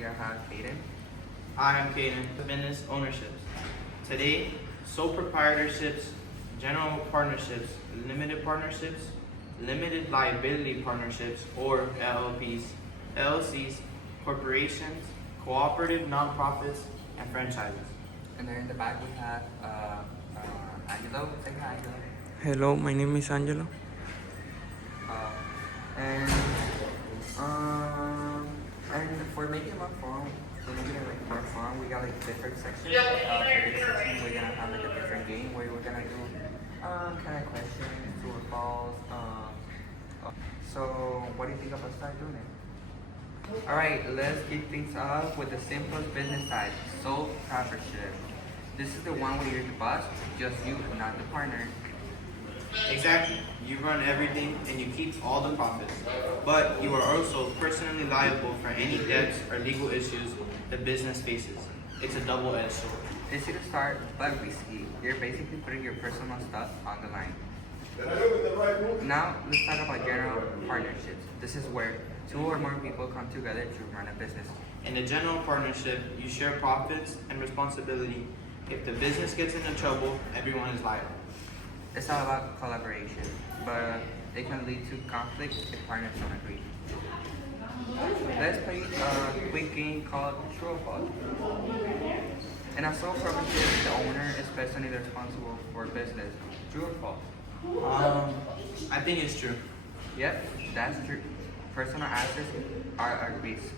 here I have Hayden. I am Caden. Business ownerships. Today, sole proprietorships, general partnerships, limited liability partnerships or LLPs, LLCs, corporations, cooperative nonprofits, and franchises. And then in the back we have Angelo. Say hi, Angelo. Hello, my name is Angelo. And for making it more fun, we got like different sections. For this section, we're gonna have like a different game where we're gonna do kind of questions, true or false. So what do you think about start doing it? All right, let's kick things off with the simplest business side, sole proprietorship. This is the one where you're the boss, just you, not the partner. Exactly. You run everything and you keep all the profits. But you are also personally liable for any debts or legal issues the business faces. It's a double-edged sword. Easy to start, but risky. You're basically putting your personal stuff on the line. Now, let's talk about general partnerships. This is where two or more people come together to run a business. In a general partnership, you share profits and responsibility. If the business gets into trouble, everyone is liable. It's all about collaboration, but it can lead to conflict if partners don't agree. Let's play a quick game called True or False. In a sole proprietorship, the owner is personally responsible for business. True or false? I think it's true. Yep, that's true. Personal assets are at risk.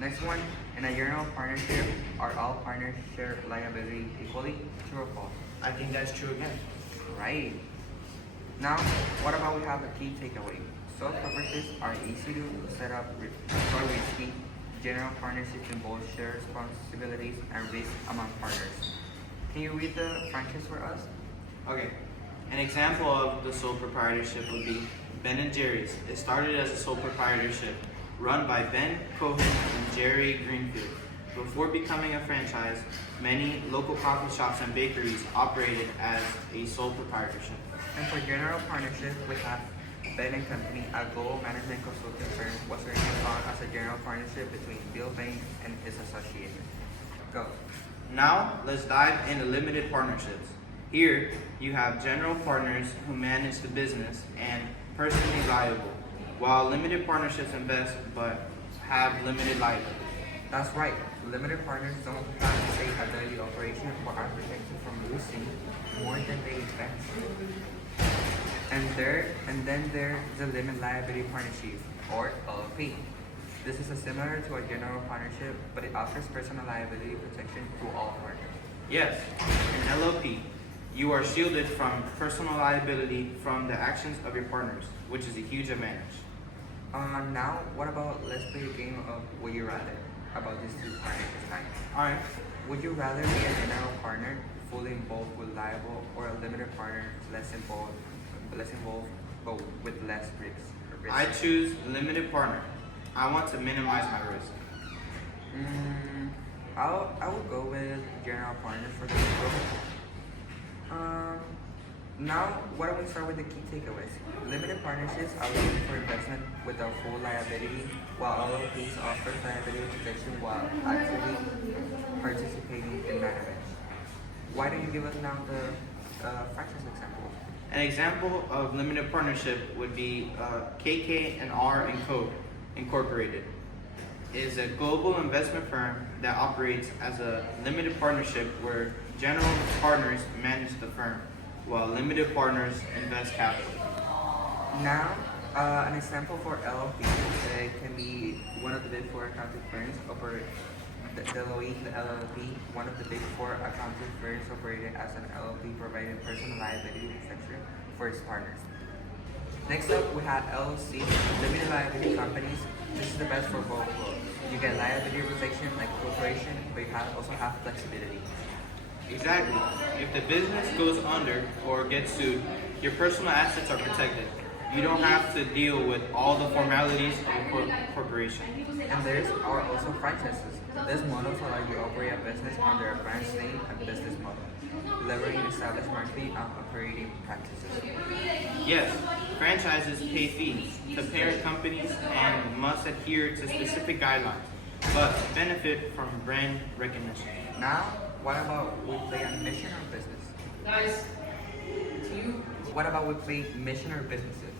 Next one, in a general partnership, are all partners share liability equally? True or false? I think that's true again. Right. Now, what about we have a key takeaway? Sole proprietorships are easy to set up or risky. General partnerships involve shared responsibilities and risk among partners. Can you read the franchise for us? Okay. An example of the sole proprietorship would be Ben and Jerry's. It started as a sole proprietorship run by Ben Cohen and Jerry Greenfield. Before becoming a franchise, many local coffee shops and bakeries operated as a sole proprietorship. And for general partnership, we have Ben and Company, a global management consulting firm, was originally found as a general partnership between Bill Bain and his associate. Go. Now, let's dive into limited partnerships. Here, you have general partners who manage the business and personally liable, while limited partnerships invest but have limited liability. That's right. Limited partners don't have to a daily operation or are protected from losing more than they invest. And then there's the limited liability partnership, or LLP. This is similar to a general partnership, but it offers personal liability protection to all partners. Yes, in LLP, you are shielded from personal liability from the actions of your partners, which is a huge advantage. Now, what about let's play a game of Would You Rather about these two partners this time. Alright. Would you rather be a general partner fully involved with liable or a limited partner less involved but with less risks? I choose limited partner. I want to minimize my risk. I would go with general partner for the people. Now, why don't we start with the key takeaways? Limited partnerships are looking for investment without full liability, while LLPs offer liability protection while actively participating in management. Why don't you give us now the franchise example? An example of limited partnership would be KK&R & Co. Incorporated. It is a global investment firm that operates as a limited partnership where general partners manage the firm, while limited partners invest capital. Now, an example for LLP can be one of the big four accounting firms operate the LLP, one of the big four accounting firms operated as an LLP providing personal liability protection for its partners. Next up, we have LLC, limited liability companies. This is the best for both worlds. You get liability protection like a corporation, but you also have flexibility. Exactly. If the business goes under or gets sued, your personal assets are protected. You don't have to deal with all the formalities of a corporation. And there's are also franchises. These models allow you to operate a business under a brand name and business model, leveraging established marketing and operating practices. Yes, franchises pay fees to parent companies and must adhere to specific guidelines. but benefit from brand recognition. Now, what about we play on mission or business? Nice. What about we play mission or businesses?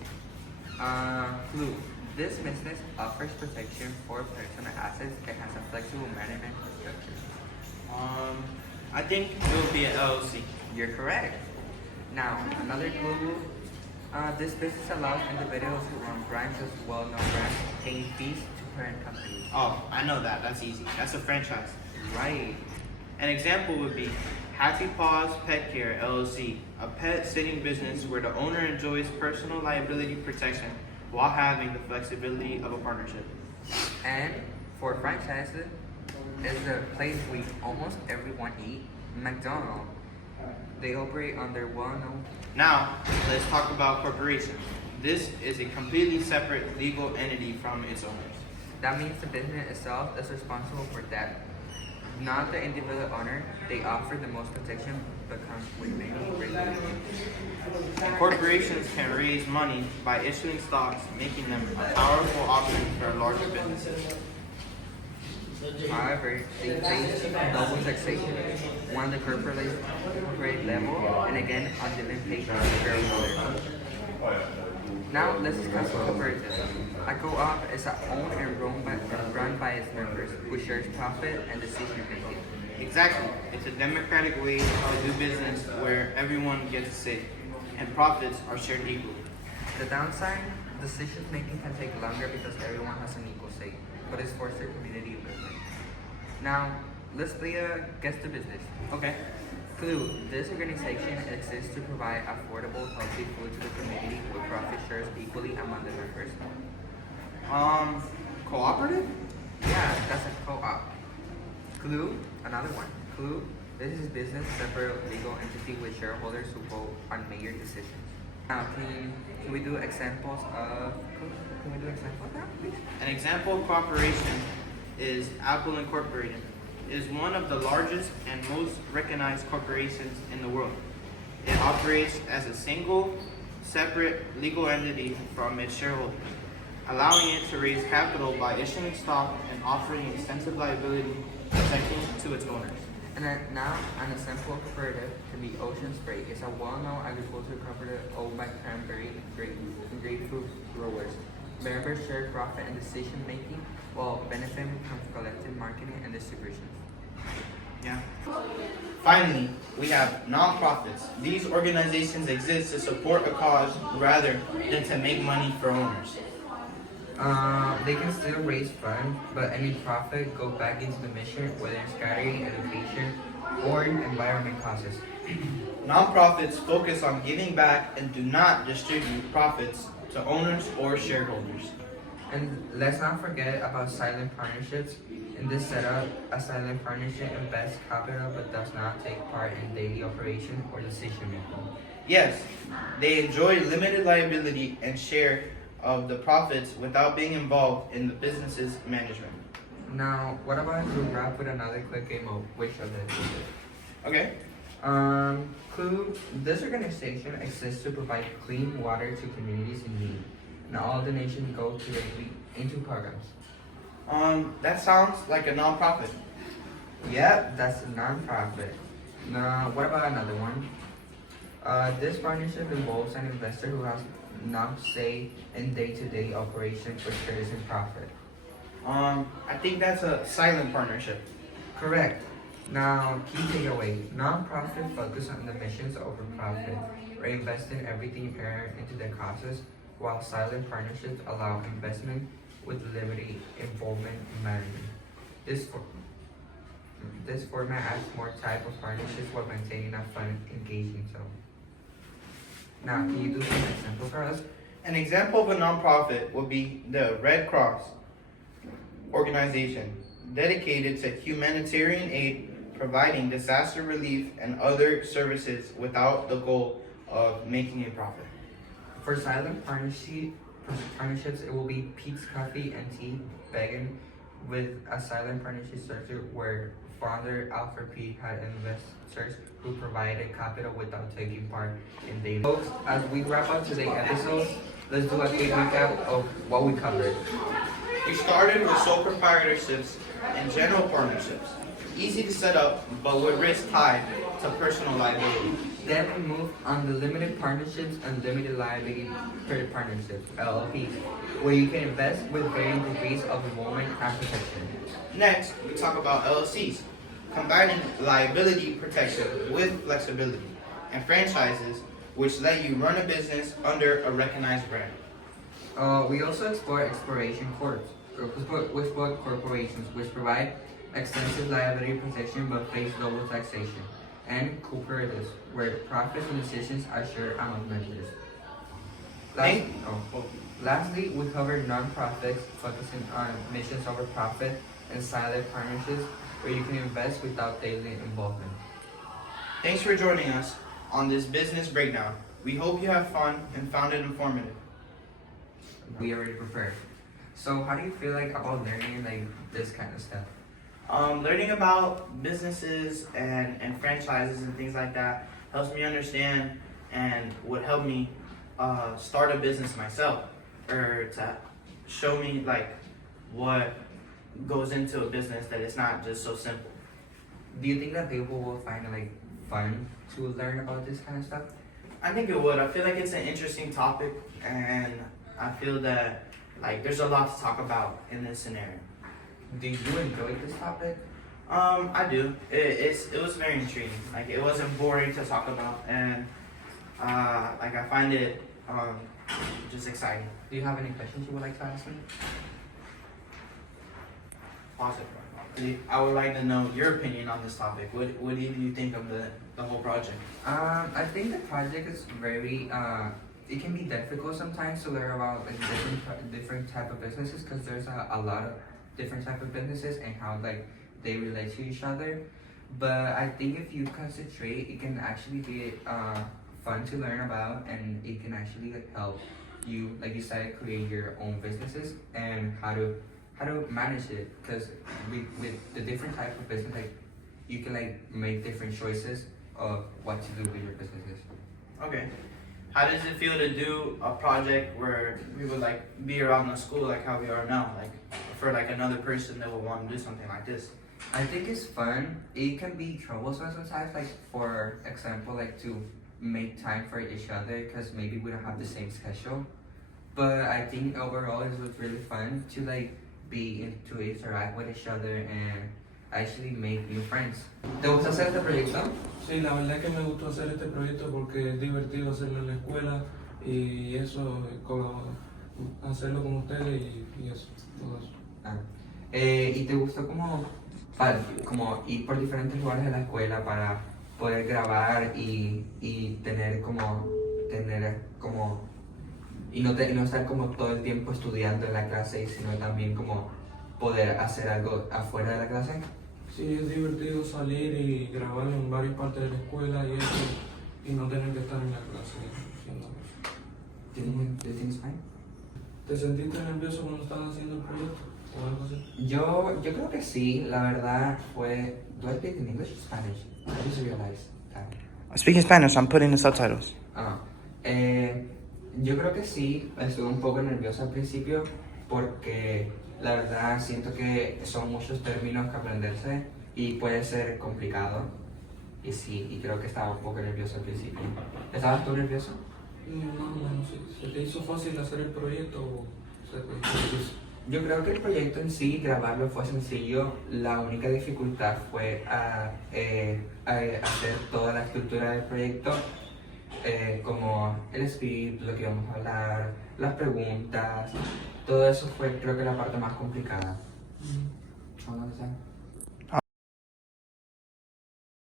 Clue. This business offers protection for personal assets and has a flexible management structure. I think it will be an LLC. You're correct. Now, another clue. This business allows individuals who run branches of well-known brands paying fees to parent companies. Oh, I know that. That's easy. That's a franchise. Right. An example would be Happy Paws Pet Care LLC, a pet sitting business where the owner enjoys personal liability protection while having the flexibility of a partnership. And for franchises, is a place we almost everyone eat, McDonald's. They operate under well-known. Now, let's talk about corporations. This is a completely separate legal entity from its owners. That means the business itself is responsible for that. Not the individual owner. They offer the most protection but comes with many regulations. And corporations can raise money by issuing stocks, making them a powerful option for larger businesses. However, they face double taxation, one at the corporate level, and again on dividend paid to shareholders. Now let's discuss cooperatives. A co-op is owned and run by its members, who shares profit and decision making. Exactly. It's a democratic way to do business where everyone gets a say, and profits are shared equally. The downside, decision making can take longer because everyone has an equal say, but it's for their community movement. Now, let's play a guess the business. Okay. Clue, this organization exists to provide affordable, healthy food to the community with profit shares equally among the members. Cooperative? Yeah, that's a co-op. Clue, another one. Clue, this is business separate legal entity with shareholders who vote on major decisions. Now, can we do examples of that, please? An example of cooperation is Apple Incorporated. It is one of the largest and most recognized corporations in the world. It operates as a single, separate legal entity from its shareholders, allowing it to raise capital by issuing stock and offering extensive liability protection to its owners. And then now, an example of cooperative can be Ocean Spray. It's a well-known agricultural cooperative owned by cranberry and grapefruit growers. Members share profit and decision making, while benefiting from collective marketing and distribution. Yeah. Finally, we have nonprofits. These organizations exist to support a cause rather than to make money for owners. They can still raise funds, but any profit go back into the mission, whether it's charity, education, or environment causes. Nonprofits focus on giving back and do not distribute profits to owners or shareholders. And let's not forget about silent partnerships. In this setup, a silent partnership invests capital but does not take part in daily operation or decision making. Yes, they enjoy limited liability and share of the profits without being involved in the business's management. Now, what about if we wrap with another quick game of which of this is it? Okay. Clue, this organization exists to provide clean water to communities in need. And all donations go into programs. That sounds like a nonprofit. Yep, that's a non-profit. Now, what about another one? This partnership involves an investor who has not say in day-to-day operations but shares in profit. I think that's a silent partnership. Correct. Now, key takeaway. Non-profit focus on the missions over profit, reinvesting everything earned into the causes, while silent partnerships allow investment with liberty, involvement, and management. This format adds more type of partnerships while maintaining a fun, engaging tone. Now, can you do some examples for us? An example of a nonprofit would be the Red Cross organization, dedicated to humanitarian aid, providing disaster relief and other services without the goal of making a profit. For silent partnerships, it will be Pete's Coffee and Tea Begging with a silent partnership structure where founder Alfred P. had investors who provided capital without taking part in daily. Folks, as we wrap up today's episode, let's do a quick recap of what we covered. We started with sole proprietorships and general partnerships. Easy to set up, but with risk tied to personal liability. Then we moved on the limited partnerships and limited liability partnerships, LLPs, where you can invest with varying degrees of involvement and protection. Next, we talk about LLCs, combining liability protection with flexibility, and franchises, which let you run a business under a recognized brand. We also explore exploration corps, which were corporations, which provide extensive liability protection but face double taxation, and cooperatives, where profits and decisions are shared among members. Lastly, we cover non-profits, focusing on missions over profit, and silent partnerships, where you can invest without daily involvement. Thanks for joining us on this business breakdown. We hope you have fun and found it informative. We already prepared. So how do you feel like about learning like this kind of stuff? Learning about businesses and franchises and things like that helps me understand and would help me start a business myself, or to show me like what goes into a business, that it's not just so simple. Do you think that people will find it like fun to learn about this kind of stuff? I think it would. I feel like it's an interesting topic, and I feel that like there's a lot to talk about in this scenario. Do you enjoy this topic? I do. It was very intriguing. Like, it wasn't boring to talk about, and like I find it just exciting. Do you have any questions you would like to ask me? Awesome. I would like to know your opinion on this topic. What do you think of the whole project? I think the project is very it can be difficult sometimes to learn about like different type of businesses, because there's a lot of different type of businesses and how like they relate to each other. But I think if you concentrate, it can actually be fun to learn about, and it can actually like help you, like you said, create your own businesses and how to manage it. Because with the different type of business, like you can like make different choices of what to do with your businesses. Okay. How does it feel to do a project where we would like be around the school like how we are now, like for like another person that would want to do something like this? I think it's fun. It can be troublesome sometimes, like for example, like to make time for each other, because maybe we don't have the same schedule. But I think overall it was really fun to like to interact with each other and actually make new friends. ¿Te gusta hacer este proyecto? Sí, la verdad que me gustó hacer este proyecto porque es divertido hacerlo en la escuela y eso, como hacerlo con ustedes y eso, todo eso. ¿Y te gustó como ir por diferentes lugares de la escuela para poder grabar y tener y no estar como todo el tiempo estudiando en la clase, sino también como poder hacer algo afuera de la clase? Sí, es divertido salir y grabar en varias partes de la escuela y eso, y no tener que estar en la clase haciendo eso. Do you think it's fine? ¿Te sentiste nervioso cuando estabas haciendo el proyecto o algo así? Yo creo que sí, la verdad fue... Do I speak in English or Spanish? I just realized that. I'm speaking Spanish. I'm putting the subtitles. Yo creo que sí, estuve un poco nervioso al principio porque la verdad siento que son muchos términos que aprenderse y puede ser complicado. Y sí, y creo que estaba un poco nervioso al principio. ¿Estabas tú nervioso? No, sí. ¿Se te hizo fácil hacer el proyecto o se te hizo difícil? Yo creo que el proyecto en sí, grabarlo fue sencillo. La única dificultad fue hacer toda la estructura del proyecto, como el script, lo que íbamos a hablar, las preguntas. Todo eso fue, creo que, la parte más complicada. ¿Cómo se llama?